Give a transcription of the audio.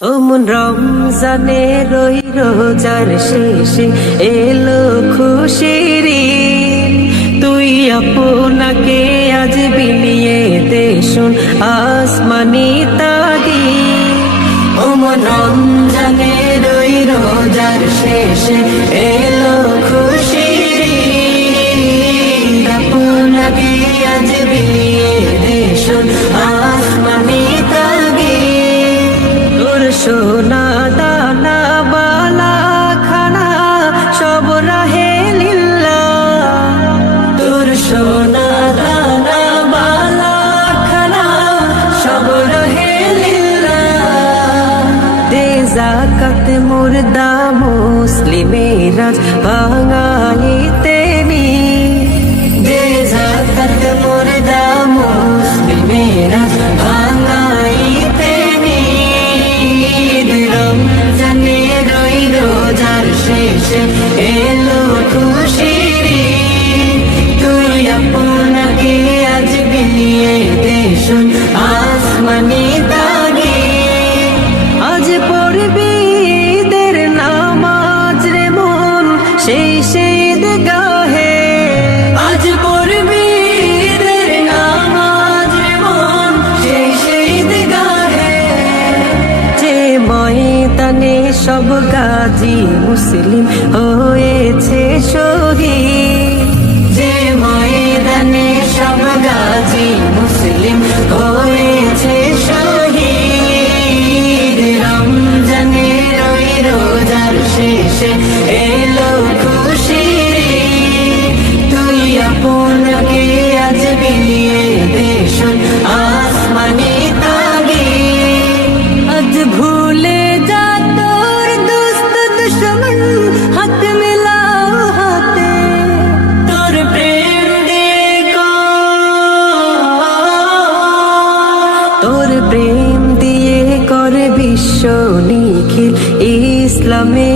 ওমন রমজানে রই রোজার শেষে এলো খুশির ঈদ। তুই আপনাকে আজ বিলিয়ে দে শোন আসমানি তাগিদ। ওমন রমজানে রই রোজার শেষে এলো খুশির ঈদ। আপনাকে আজ বিলিয়ে দে শোন আসমানি তাগিদ। তোর সোনা দানা বালা খানা সব রাহে লিল্লাহ। তোর সোনা দানা বালা খানা সব রাহে লিল্লাহ। দে যাকাত মুর্দা মুসলিমেরা ভাঙাইতে নি। দে যাকাত মুর্দা মুসলিমেরা ভাঙাইতে নি। রমজানে রই রোজার শেষে এলো খুশির ঈদ। তুই আপনাকে আজ বিলিয়ে দে শোন আসমানি তাগিদ। আজ পড়বি ঈদের নামাজ রে মন সেই ঈদগাহে। আজ পড়বি ঈদের নামাজ রে মন সেই ঈদগাহে। যে ময়দানে সব গাজী মুসলিম হয়েছে শহীদ। যে ময়দানে সব গাজী মুসলিম হয়েছে শহীদ। রমজানে রই রোজার শেষে এলো খুশির ঈদ। তুই আপনাকে আজ বিলিয়ে দে শোন আসমানি তাগিদ। আজ ভুলে যা তোর দুস্ত দুশ্মন হাত মিলাও হাতে। তোর প্রেম দিয়ে তোর প্রেম দিয়ে করে বিশ্ব নিখিল ইসলামে